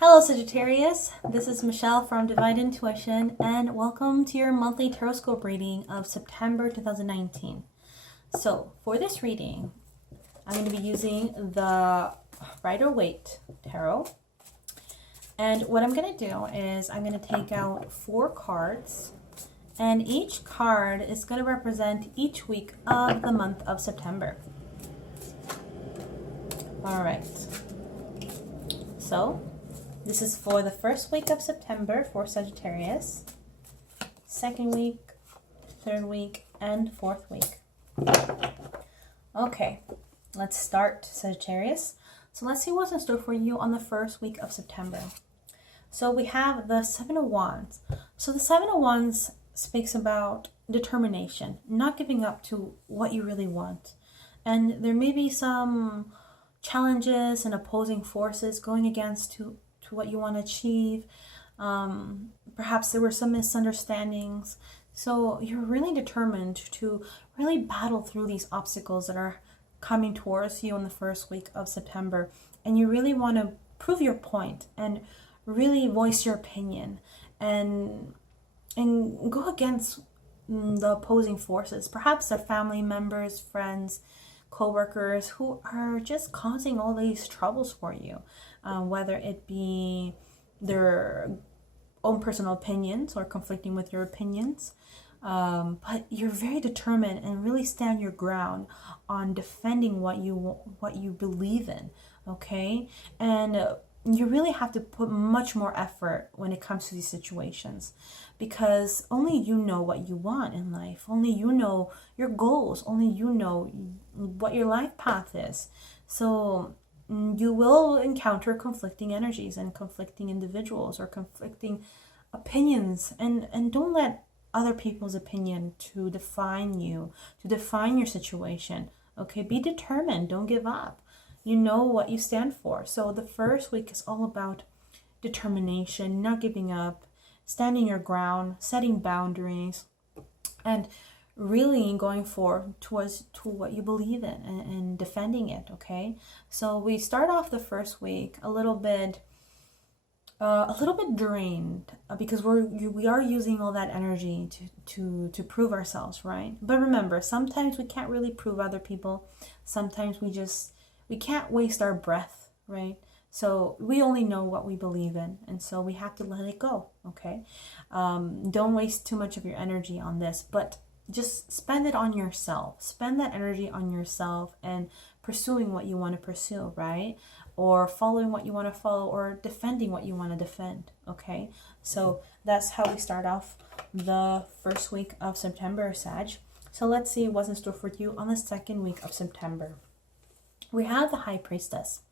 Hello Sagittarius, this is Michelle from Divine Intuition and welcome to your monthly Taroscope reading of September 2019. So for this reading, I'm going to be using the Rider-Waite Tarot. And what I'm going to do is I'm going to take out 4 cards, and each card is going to represent each week of the month of September. Alright, so this is for the first week of September for Sagittarius, second week, third week, and fourth week. Okay, let's start, Sagittarius. So let's see what's in store for you on the first week of September. So we have the Seven of Wands. So the Seven of Wands speaks about determination, not giving up to what you really want. And there may be some challenges and opposing forces going against to what you want to achieve. Perhaps there were some misunderstandings. So you're really determined to really battle through these obstacles that are coming towards you in the first week of September. And you really want to prove your point and really voice your opinion and go against the opposing forces. Perhaps they're family members, friends, co-workers who are just causing all these troubles for you. Whether it be their own personal opinions or conflicting with your opinions. But you're very determined and really stand your ground on defending what you believe in, okay? And you really have to put much more effort when it comes to these situations, because only you know what you want in life. Only you know your goals. Only you know what your life path is. So you will encounter conflicting energies and conflicting individuals or conflicting opinions, and don't let other people's opinion to define you, to define your situation. Okay, be determined, don't give up. You know what you stand for. So the first week is all about determination, not giving up, standing your ground, setting boundaries, and really going towards what you believe in and defending it. Okay, so we start off the first week a little bit drained because we are using all that energy to prove ourselves, right? But remember, sometimes we can't really prove other people. Sometimes we can't waste our breath, right? So we only know what we believe in, and so we have to let it go. Okay, don't waste too much of your energy on this, but just spend it on yourself. Spend that energy on yourself and pursuing what you want to pursue, right? Or following what you want to follow, or defending what you want to defend, okay? So that's how we start off the first week of September, Sag. So let's see what's in store for you on the second week of September. We have the High Priestess.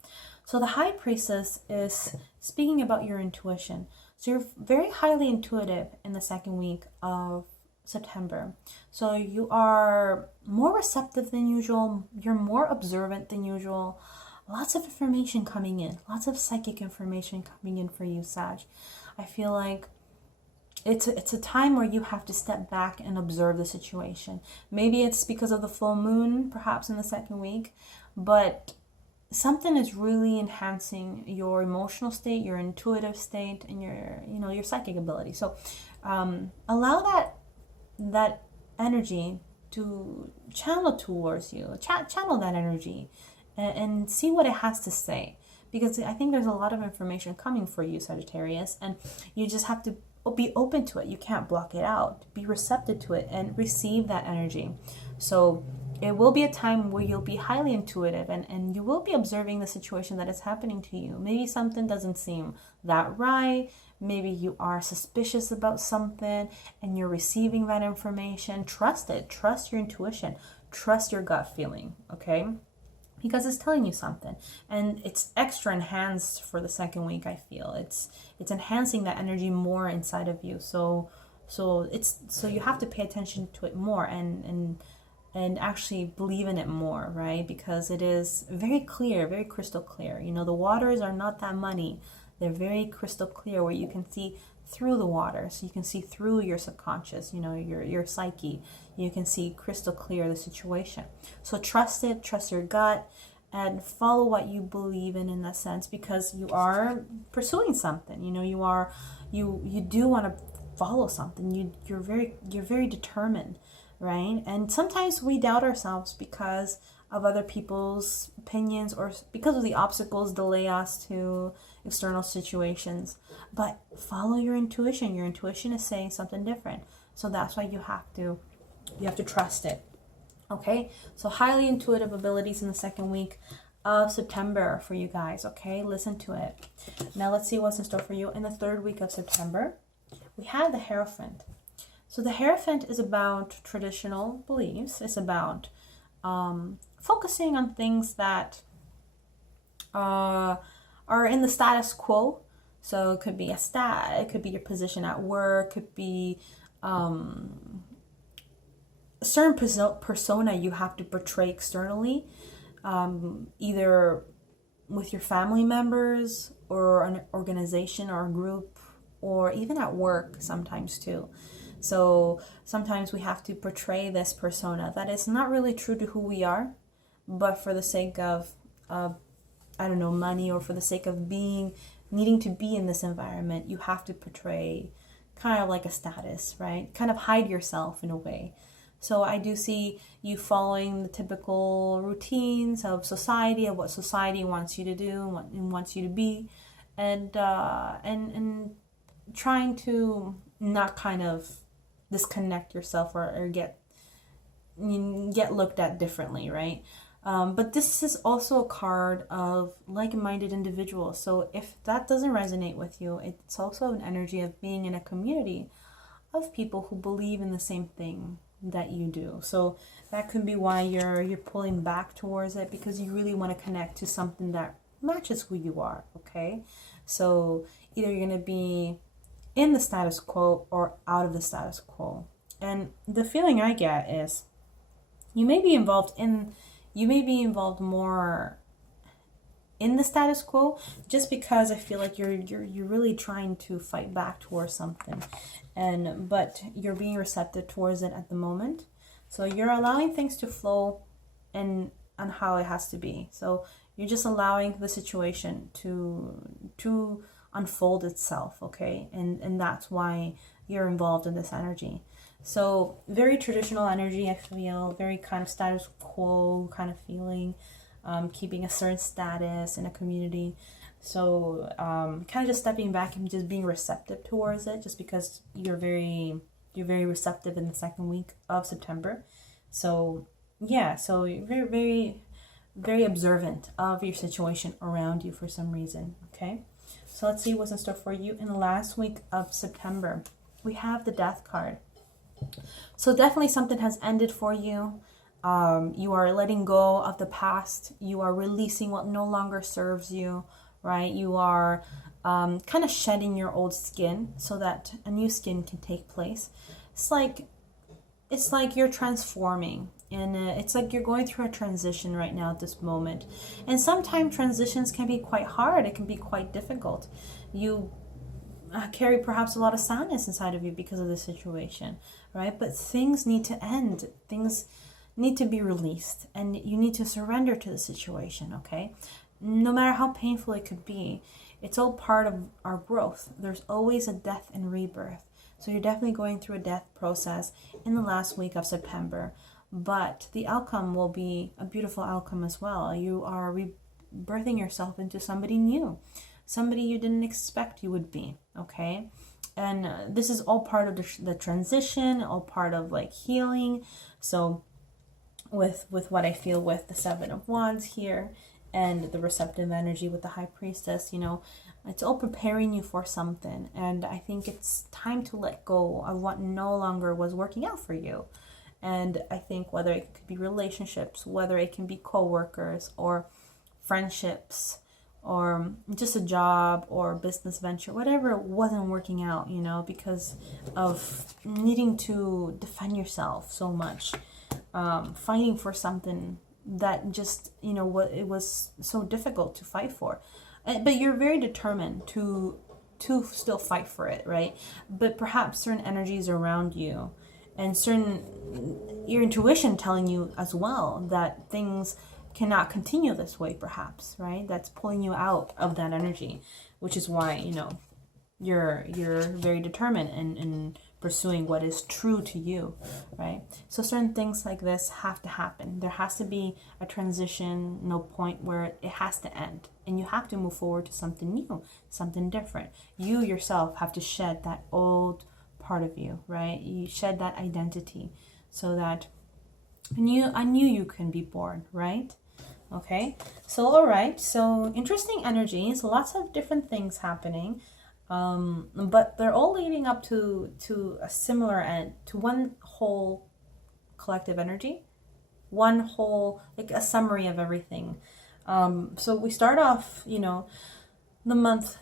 So the High Priestess is speaking about your intuition. So you're very highly intuitive in the second week of September. So you are more receptive than usual. You're more observant than usual. Lots of information coming in. Lots of psychic information coming in for you, Sag. I feel like it's a time where you have to step back and observe the situation. Maybe it's because of the full moon, perhaps in the second week, but something is really enhancing your emotional state, your intuitive state, and your psychic ability. So allow that energy to channel towards you. Channel that energy and see what it has to say, because I think there's a lot of information coming for you, Sagittarius, and you just have to be open to it. You can't block it out. Be receptive to it and receive that energy. So it will be a time where you'll be highly intuitive and you will be observing the situation that is happening to you. Maybe something doesn't seem that right. Maybe you are suspicious about something and you're receiving that information. Trust it. Trust your intuition. Trust your gut feeling, okay? Because it's telling you something. And it's extra enhanced for the second week, I feel. It's enhancing that energy more inside of you. So you have to pay attention to it more and actually believe in it more, right? Because it is very clear, very crystal clear. You know, the waters are not that muddy. They're very crystal clear, where you can see through the water. So you can see through your subconscious, your psyche. You can see crystal clear the situation. So trust it, trust your gut, and follow what you believe in that sense, because you are pursuing something. You know, you do want to follow something. You're very determined, right? And sometimes we doubt ourselves because of other people's opinions, or because of the obstacles delay us to external situations. But follow your intuition. Your intuition is saying something different. So that's why you have to trust it. Okay? So highly intuitive abilities in the second week of September for you guys. Okay? Listen to it. Now let's see what's in store for you in the third week of September. We have the Hierophant. So the Hierophant is about traditional beliefs. It's about focusing on things that are in the status quo. So it could be it could be your position at work, could be a certain persona you have to portray externally, either with your family members or an organization or a group, or even at work sometimes too. So sometimes we have to portray this persona that is not really true to who we are, but for the sake of I don't know, money, or for the sake of needing to be in this environment, you have to portray kind of like a status, right? Kind of hide yourself in a way. So I do see you following the typical routines of society, of what society wants you to do and wants you to be, and trying to not kind of disconnect yourself or get looked at differently, right? But this is also a card of like-minded individuals. So if that doesn't resonate with you, it's also an energy of being in a community of people who believe in the same thing that you do. So that could be why you're pulling back towards it, because you really want to connect to something that matches who you are. Okay, so either you're going to be in the status quo or out of the status quo. And the feeling I get is you may be involved more in the status quo, just because I feel like you're really trying to fight back towards something, but you're being receptive towards it at the moment. So you're allowing things to flow and on how it has to be. So you're just allowing the situation to unfold itself, okay? And that's why you're involved in this energy. So very traditional energy, I feel, very kind of status quo kind of feeling, keeping a certain status in a community. So kind of just stepping back and just being receptive towards it, just because you're very receptive in the second week of September. So yeah, so you're very, very, very observant of your situation around you for some reason, okay? So let's see what's in store for you in the last week of September. We have the Death card. So definitely something has ended for you. You are letting go of the past. You are releasing what no longer serves you, right? You are kind of shedding your old skin so that a new skin can take place. It's like you're transforming, and it's like you're going through a transition right now at this moment. And sometimes transitions can be quite hard. It can be quite difficult. You carry perhaps a lot of sadness inside of you because of the situation, right? But things need to end. Things need to be released, and you need to surrender to the situation, okay? No matter how painful it could be, it's all part of our growth. There's always a death and rebirth. So you're definitely going through a death process in the last week of September, but the outcome will be a beautiful outcome as well. You are rebirthing yourself into somebody new, somebody you didn't expect you would be, okay? And this is all part of the transition, all part of like healing. So with what I feel with the Seven of Wands here and the receptive energy with the High Priestess, you know, it's all preparing you for something. And I think it's time to let go of what no longer was working out for you. And I think whether it could be relationships, whether it can be co-workers or friendships, or just a job or business venture, whatever wasn't working out, you know, because of needing to defend yourself so much, fighting for something that just, you know, it was so difficult to fight for. But you're very determined to still fight for it, right? But perhaps certain energies around you and your intuition telling you as well that things cannot continue this way, perhaps, right? That's pulling you out of that energy, which is why, you know, you're very determined in pursuing what is true to you, right? So certain things like this have to happen. There has to be a transition, no point where it has to end, and you have to move forward to something new, something different. You yourself have to shed that old part of you, right? You shed that identity so that a new you can be born, right? Okay, so all right, so interesting energies, lots of different things happening, but they're all leading up to a similar end, to one whole collective energy, one whole, like a summary of everything. So we start off, you know, the month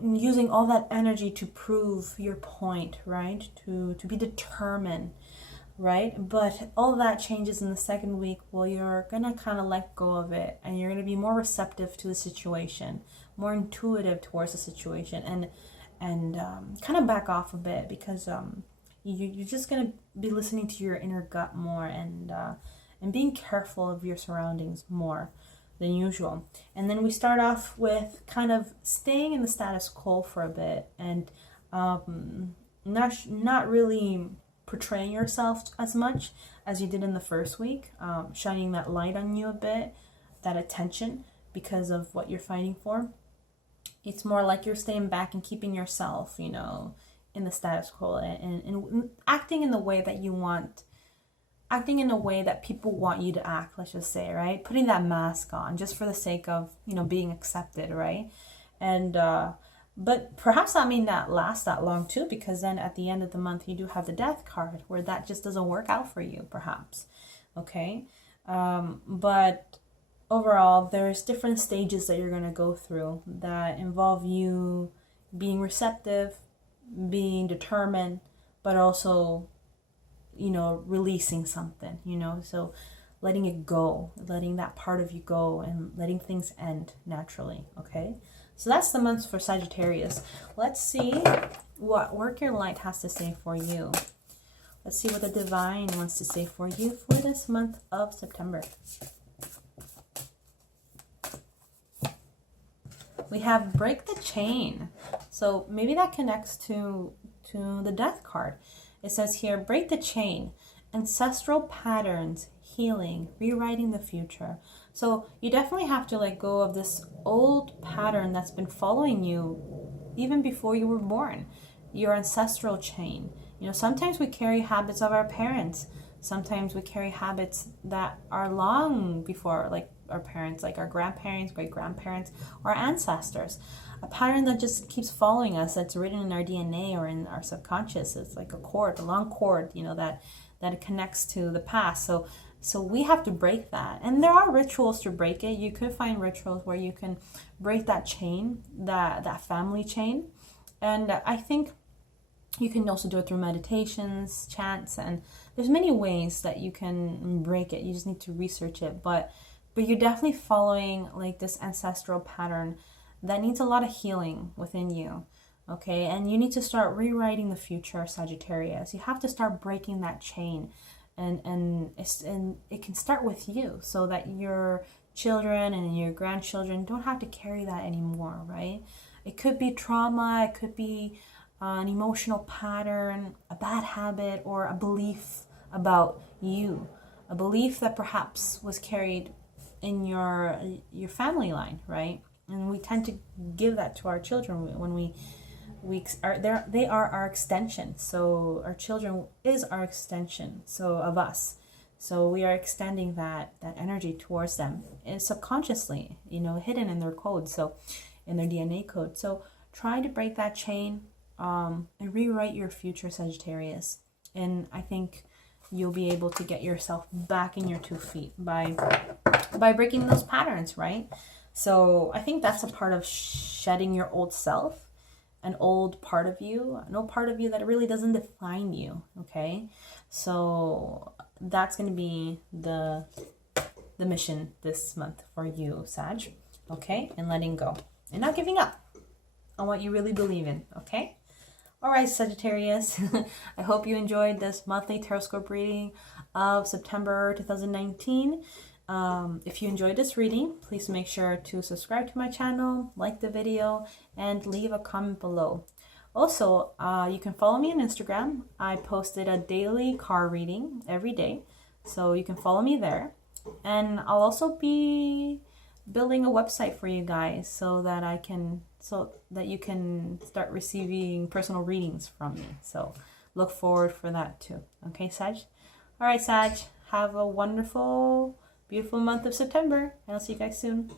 using all that energy to prove your point, right? To be determined, right? But all that changes in the second week. Well, you're gonna kind of let go of it, and you're gonna be more receptive to the situation, more intuitive towards the situation, and kind of back off a bit, because you're just gonna be listening to your inner gut more, and being careful of your surroundings more than usual. And then we start off with kind of staying in the status quo for a bit, and not really portraying yourself as much as you did in the first week, shining that light on you a bit, that attention, because of what you're fighting for. It's more like you're staying back and keeping yourself, you know, in the status quo, and acting in the way that you want, acting in a way that people want you to act, let's just say, right? Putting that mask on just for the sake of, you know, being accepted, right? And but perhaps that may not last that long too, because then at the end of the month you do have the death card, where that just doesn't work out for you, perhaps. Okay, but overall, there's different stages that you're going to go through that involve you being receptive, being determined, but also, you know, releasing something, you know, so letting it go, letting that part of you go, and letting things end naturally. Okay, so that's the month for Sagittarius. Let's see what Work Your Light has to say for you. Let's see what the divine wants to say for you for this month of September. We have Break the Chain. So maybe that connects to the death card. It says here, break the chain, ancestral patterns, healing, rewriting the future. So you definitely have to let go of this old pattern that's been following you even before you were born, your ancestral chain. You know, sometimes we carry habits of our parents. Sometimes we carry habits that are long before, like our parents, like our grandparents, great-grandparents, or ancestors. A pattern that just keeps following us, that's written in our DNA or in our subconscious. It's like a cord, a long cord, you know, that it connects to the past. So we have to break that. And there are rituals to break it. You could find rituals where you can break that chain, that family chain. And I think you can also do it through meditations, chants, and there's many ways that you can break it. You just need to research it. But you're definitely following like this ancestral pattern that needs a lot of healing within you. Okay, and you need to start rewriting the future, Sagittarius. You have to start breaking that chain, and it can start with you, so that your children and your grandchildren don't have to carry that anymore, right? It could be trauma, it could be an emotional pattern, a bad habit, or a belief about you, a belief that perhaps was carried in your family line, right? And we tend to give that to our children when we are there. They are our extension. So our children is our extension, so of us. So we are extending that energy towards them, and subconsciously, you know, hidden in their code, so in their DNA code. So try to break that chain, and rewrite your future, Sagittarius. And I think you'll be able to get yourself back in your 2 feet by breaking those patterns, right? So I think that's a part of shedding your old self, an old part of you, an old part of you that really doesn't define you, okay? So that's going to be the mission this month for you, Sag, okay? And letting go and not giving up on what you really believe in, okay? All right, Sagittarius, I hope you enjoyed this monthly Tarot reading of September 2019. If you enjoyed this reading, please make sure to subscribe to my channel, like the video, and leave a comment below. Also, you can follow me on Instagram. I posted a daily card reading every day, so you can follow me there. And I'll also be building a website for you guys so that you can start receiving personal readings from me. So look forward for that too. Okay, Sag? All right, Sag, have a wonderful, beautiful month of September, and I'll see you guys soon.